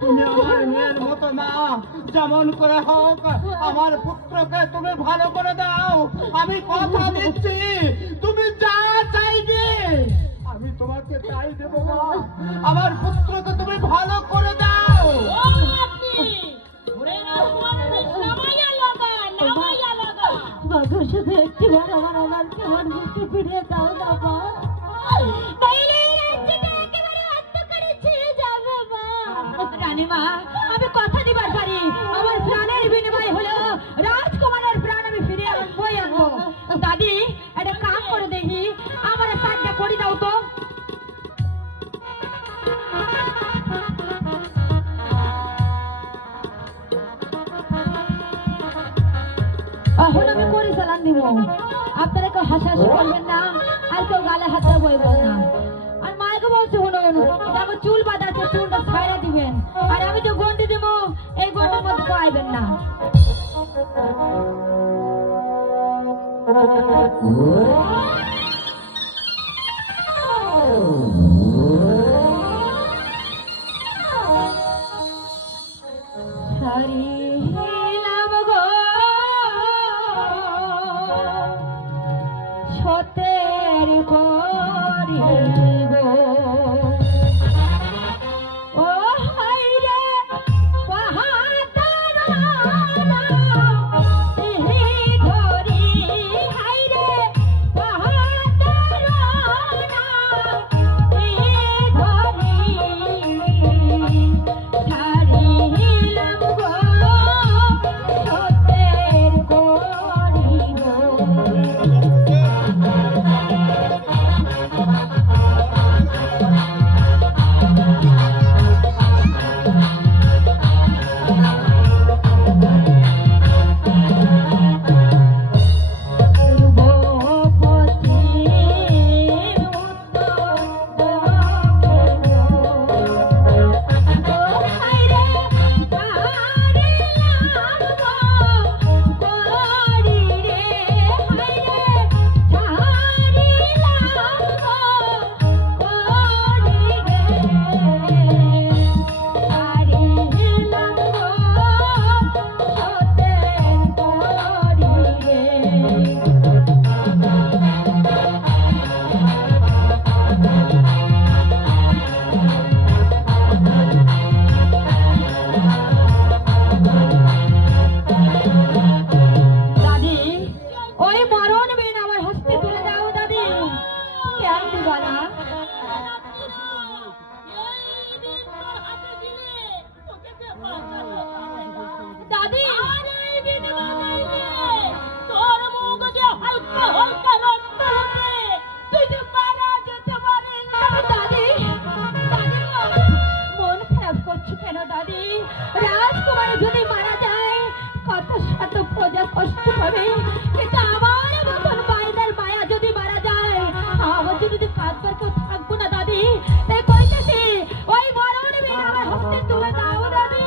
তুমি আমার মেয়ের মতো না, যেমন করে হোক আমার পুত্রকে তুমি ভালো করে দাও। আমি কথা দিচ্ছি, তুমি যা চাইবে আমি তোমাকে তাই দেবো মা। আমার পুত্রকে তুমি ভালো করে দাও। শুধু একটিবার আমার ওনারকে আমার মুখে ফিরিয়ে দাও না মা, রানীমা। আমি কথা দিবার পারি, আমার প্রাণের বিনিময় হলো রাজকুমারের প্রাণ আমি ফিরে আনবোই আনবো। দাদি, একটা কাম করে দেখি, আমার প্রাণটা করে দাও তো। এখন আমি করে চালান দিব, আপনারা কেউ হাসাহাসি করবেন না, আর কেউ গালে হাতটা বইবেন না। আর মাকে বলছি শুনুন, দেখো চুল বাঁধাচ্ছে, চুলটা ছাইড়া দিবেন। আর আমি যে গন্ডি দিব, এই গন্ডির মধ্যে আইবেন না। হারিলাম গো সতের করিব, ও হাইরে পাহাড় ধরি, হাইরে পাহাড় ধরি, ছাড়িলাম গো সতের করিব। রাজকুমার যদি মারা যায় কত শত প্রজা কষ্ট পাবে, কিন্তু আমার মতন বাইরের মায়া যদি মারা যায় আমার যদি কাজবার কেউ থাকবো না দাদি। তাই কইতেছি ওই মরণ বিন আমার হস্তে তুলে দাও দাদি।